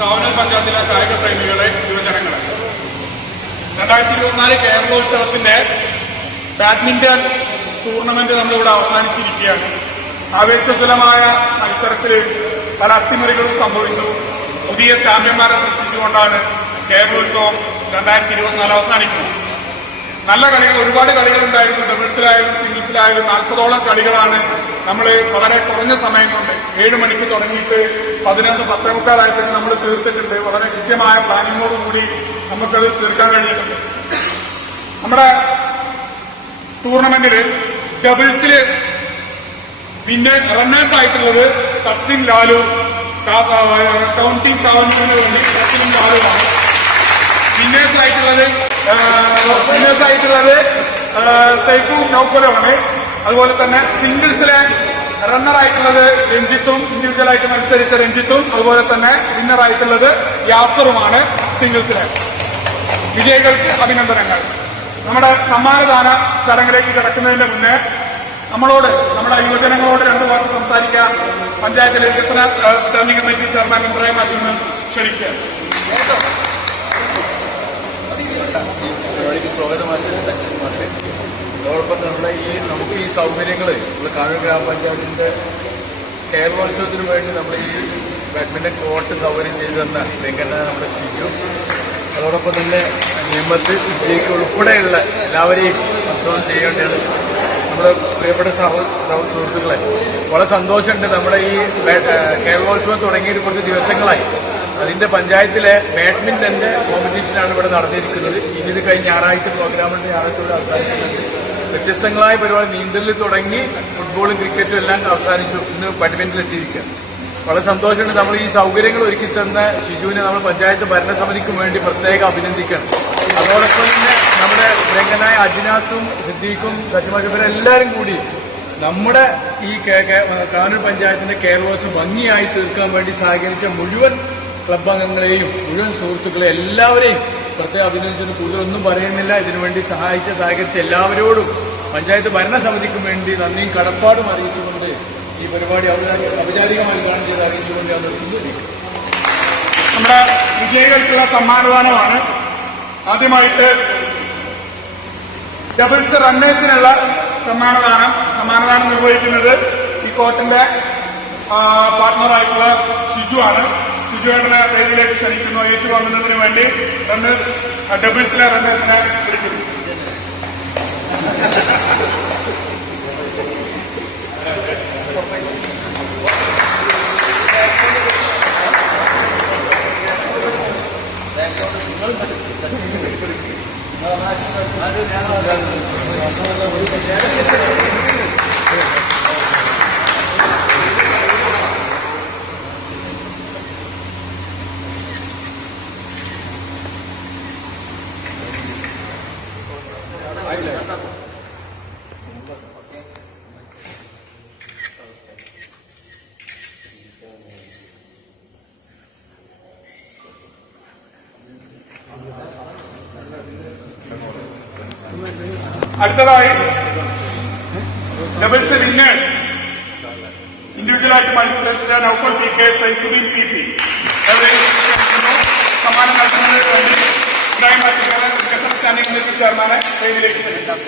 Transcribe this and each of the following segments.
കാവനൂർ പഞ്ചായത്തിലെ കായിക പ്രേമികളെ യുവജനങ്ങളെ. രണ്ടായിരത്തി ഇരുപത്തിനാല് കേരളോത്സവത്തിന്റെ ബാഡ്മിന്റൺ ടൂർണമെന്റ് നമ്മളിവിടെ അവസാനിച്ചിരിക്കുകയാണ്. ആവേശജലമായ മത്സരത്തിൽ പല അട്ടിമറികളും സംഭവിച്ചു. പുതിയ ചാമ്പ്യന്മാരെ സൃഷ്ടിച്ചുകൊണ്ടാണ് കേരളോത്സവം രണ്ടായിരത്തി ഇരുപത്തിനാല് അവസാനിക്കുന്നത്. നല്ല കളികൾ ഒരുപാട് കളികളുണ്ടായിരുന്നു ഡബിൾസിലായാലും സിംഗിൾസിലായാലും നാൽപ്പതോളം കളികളാണ് നമ്മൾ വളരെ കുറഞ്ഞ സമയം കൊണ്ട് ഏഴ് മണിക്ക് തുടങ്ങിയിട്ട് പതിനൊന്ന് പത്തേ മുക്കാലായപ്പോഴും നമ്മൾ തീർത്തിട്ടുണ്ട്. വളരെ കൃത്യമായ പ്ലാനിങ്ങോടുകൂടി നമുക്കത് തീർക്കാൻ കഴിഞ്ഞിട്ടുണ്ട്. നമ്മുടെ ടൂർണമെന്റിൽ ഡബിൾസിൽ പിന്നെ റണ്ണേഴ്സ് ആയിട്ടുള്ളത് സച്ചിൻ ലാലു കൗണ്ടി കാവന്നൂരിന് വേണ്ടി സച്ചിനും ലാലുവാണ്. വിന്നേഴ്സ് ആയിട്ടുള്ളത് വിന്നേഴ്സ് ആയിട്ടുള്ളത് സൈഫു നൌഫലുമാണ്. അതുപോലെ തന്നെ സിംഗിൾസിലെ റണ്ണർ ആയിട്ടുള്ളത് രഞ്ജിത്തും ഇൻഡിവിജ്വൽ ആയിട്ട് മത്സരിച്ച രഞ്ജിത്തും അതുപോലെ തന്നെ വിന്നർ ആയിട്ടുള്ളത് യാസറുമാണ് സിംഗിൾസിലെ. വിജയികൾക്ക് അഭിനന്ദനങ്ങൾ. നമ്മുടെ സമ്മാനദാന ചടങ്ങിലേക്ക് കിടക്കുന്നതിന് മുന്നേ നമ്മളോട് നമ്മുടെ യുവജനങ്ങളോട് രണ്ടു വാക്ക് സംസാരിക്കാൻ പഞ്ചായത്തിലെ വികസന standing committee chairman Ibrahim Aseeman ക്ഷണിക്കുക. പരിപാടിക്ക് സ്വാഗതമായിട്ട് സച്ചിൻ അതോടൊപ്പം നമ്മുടെ ഈ നമുക്ക് ഈ സൗകര്യങ്ങൾ നമ്മൾ കാണൂർ ഗ്രാമപഞ്ചായത്തിന്റെ കേരളോത്സവത്തിന് വേണ്ടി നമ്മൾ ഈ ബാഡ്മിന്റൺ കോർട്ട് സൗകര്യം ചെയ്തു തന്ന വെങ്കന്ന നമ്മുടെ ഷിജു അതോടൊപ്പം തന്നെ നിയമത്തിൽ വിജയ്ക്ക് ഉൾപ്പെടെയുള്ള എല്ലാവരെയും ഉത്സവം ചെയ്യേണ്ടതാണ് നമ്മുടെ പ്രിയപ്പെട്ട സഹോ സഹോ സുഹൃത്തുക്കളെ വളരെ സന്തോഷമുണ്ട് നമ്മുടെ ഈ കേരളോത്സവം തുടങ്ങിയിട്ട് കുറച്ച് ദിവസങ്ങളായി അതിന്റെ പഞ്ചായത്തിലെ ബാഡ്മിന്റന്റെ കോമ്പറ്റീഷനാണ് ഇവിടെ നടന്നിരിക്കുന്നത്. ഇനി ഇത് കഴിഞ്ഞ ഞായറാഴ്ച പ്രോഗ്രാമിന്റെ ഞായറാഴ്ച അവസാനിക്കുന്നുണ്ട്. വ്യത്യസ്തങ്ങളായ പരിപാടി നീന്തലിൽ തുടങ്ങി ഫുട്ബോളും ക്രിക്കറ്റും എല്ലാം അവസാനിച്ചു. ഇന്ന് ബാഡ്മിന്റണിൽ എത്തിയിരിക്കുക വളരെ സന്തോഷമുണ്ട്. നമ്മൾ ഈ സൗകര്യങ്ങൾ ഒരുക്കി തന്ന ഷിജുവിനെ നമ്മൾ പഞ്ചായത്ത് ഭരണസമിതിക്ക് വേണ്ടി പ്രത്യേകം അഭിനന്ദിക്കണം. അതോടൊപ്പം തന്നെ നമ്മുടെ പ്രിയങ്കനായ അജിനാസും സിദ്ദീഖും സത്യമാഷും എല്ലാവരും കൂടി നമ്മുടെ ഈ കാനൂർ പഞ്ചായത്തിന്റെ കേരളോത്സവം ഭംഗിയായി തീർക്കാൻ വേണ്ടി സഹകരിച്ച മുഴുവൻ ക്ലബ് അംഗങ്ങളെയും മുഴുവൻ സുഹൃത്തുക്കളെയും എല്ലാവരെയും പ്രത്യേക അഭിനന്ദിച്ചിട്ട് കൂടുതലൊന്നും പറയുന്നില്ല. ഇതിനുവേണ്ടി സഹായിച്ച സഹകരിച്ച എല്ലാവരോടും പഞ്ചായത്ത് ഭരണസമിതിക്കും വേണ്ടി നന്ദിയും കടപ്പാടും അറിയിച്ചുകൊണ്ട് ഈ പരിപാടി ഔപചാരിക ഔപചാരികമായി ഉദ്ഘാടനം ചെയ്ത് അറിയിച്ചുകൊണ്ട് അത് നമ്മുടെ വിജയികൾക്കുള്ള സമ്മാനദാനമാണ്. ആദ്യമായിട്ട് ഡബിൾസ് റണ്ണേഴ്സിനുള്ള സമ്മാനദാനം സമ്മാനദാനം നിർവഹിക്കുന്നത് ഈ കോർട്ടിന്റെ പാർട്ട്ണറായിട്ടുള്ള ഷിജു ആണ്. ഷിജു ഏട്ടനെ വേദിയിലേക്ക് ക്ഷണിക്കുന്നു ഏറ്റുവാങ്ങുന്നതിന് വേണ്ടി റണ്ണേഴ്സ് ഡബിൾസിലെ റണ്ണേഴ്സിനെ വിളിക്കുന്നു. അടുത്തതായി ഡബിൾസ് വിന്നേഴ്സ് ഇൻഡിവിജ്വലായിട്ട് മത്സരിച്ച Noufal P K Saifuddin P P സമ്മാനം നൽകുന്നതിന് വേണ്ടി ഇബ്രാഹിം അത്തിക്കാരൻ വികസന സ്റ്റാൻഡിംഗ് കമ്മിറ്റി ചെയർമാനെ വേദിയിലേക്ക് ക്ഷണിക്കാം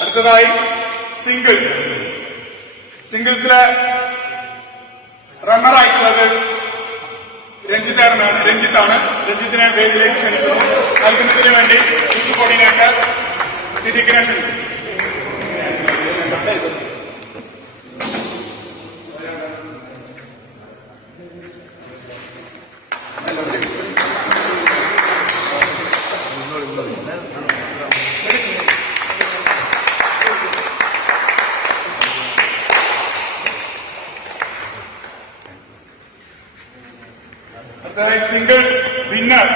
അടുത്തതായി സിംഗിൾ സിംഗിൾസിലെ റണ്ണറായിട്ടുള്ളത് രഞ്ജിത്താരനാണ് രഞ്ജിത്താണ്. രഞ്ജിത്തിനെ വേദിയിലേക്ക് ക്ഷണിക്കുന്നു. നൽകുന്നതിന് വേണ്ടി യൂത്ത് കോർഡിനേറ്റർ ക്ഷണിക്കുന്നു സിംഗിൾ വിന്നർ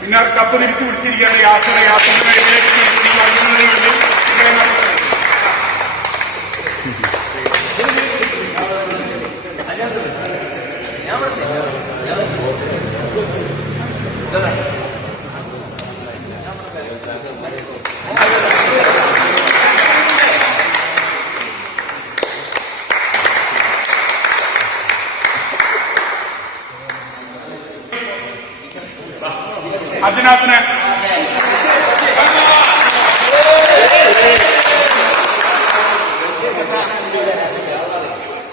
വിന്നർ കപ്പ് തിരിച്ചു പിടിച്ചിരിക്കുകയാണ്. യാത്ര യാത്രയുടെ മേഖലയിലേക്ക് പറയുന്നതിന് വേണ്ടി ഞാൻ പറഞ്ഞു അജിനാസിനെ.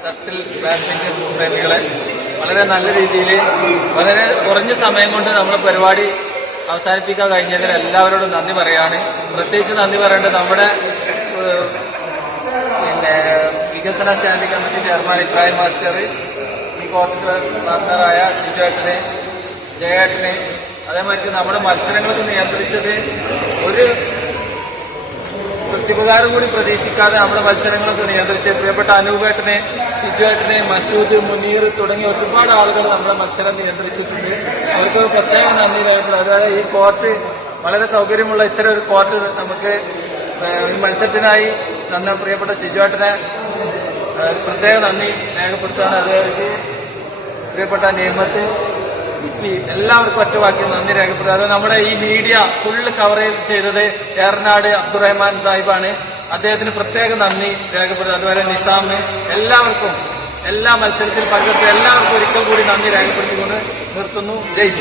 ഷട്ടിൽ ബാഡ്മിന്റൺ പ്രേമികളെ വളരെ നല്ല രീതിയിൽ വളരെ കുറഞ്ഞ സമയം കൊണ്ട് നമ്മുടെ പരിപാടി അവസാനിപ്പിക്കാൻ കഴിഞ്ഞതിൽ എല്ലാവരോടും നന്ദി പറയാണ്. പ്രത്യേകിച്ച് നന്ദി പറയേണ്ടത് നമ്മുടെ പിന്നെ വികസന standing committee chairman Ibrahim master ഈ കോർട്ടിൽ പാർട്ണറായ ശിശുവേട്ടന് ജയേട്ടന് അതേമാതിരി നമ്മുടെ മത്സരങ്ങളൊക്കെ നിയന്ത്രിച്ചത് ഒരു പ്രത്യുപകാരം കൂടി പ്രതീക്ഷിക്കാതെ നമ്മുടെ മത്സരങ്ങളൊക്കെ നിയന്ത്രിച്ച് പ്രിയപ്പെട്ട അനൂപേട്ടനെ സിജുവേട്ടനെ മസൂദ് മുനീർ തുടങ്ങിയ ഒരുപാട് ആളുകൾ നമ്മുടെ മത്സരം നിയന്ത്രിച്ചിട്ടുണ്ട്. അവർക്ക് പ്രത്യേക നന്ദി അതുപോലെ ഈ കോർട്ട് വളരെ സൗകര്യമുള്ള ഇത്തരം ഒരു കോർട്ട് നമുക്ക് ഈ മത്സരത്തിനായി തന്ന പ്രിയപ്പെട്ട സിജുവേട്ടനെ പ്രത്യേക നന്ദി രേഖപ്പെടുത്താണ് അതുപോലെ പ്രിയപ്പെട്ട നിയമത്ത് എല്ലാവർക്കും ഒറ്റവാക്കി നന്ദി രേഖപ്പെടുത്തുക. അത് നമ്മുടെ ഈ മീഡിയ ഫുള്ള് കവർ ചെയ്തത് ഏറനാട് അബ്ദുറഹ്മാൻ സാഹിബാണ്. അദ്ദേഹത്തിന് പ്രത്യേക നന്ദി രേഖപ്പെടുത്തുക. അതുപോലെ നിസാം എല്ലാവർക്കും എല്ലാ മത്സരത്തിൽ പങ്കെടുത്ത എല്ലാവർക്കും ഒരിക്കൽ കൂടി നന്ദി രേഖപ്പെടുത്തിക്കൊണ്ട് നിർത്തുന്നു. ജയ്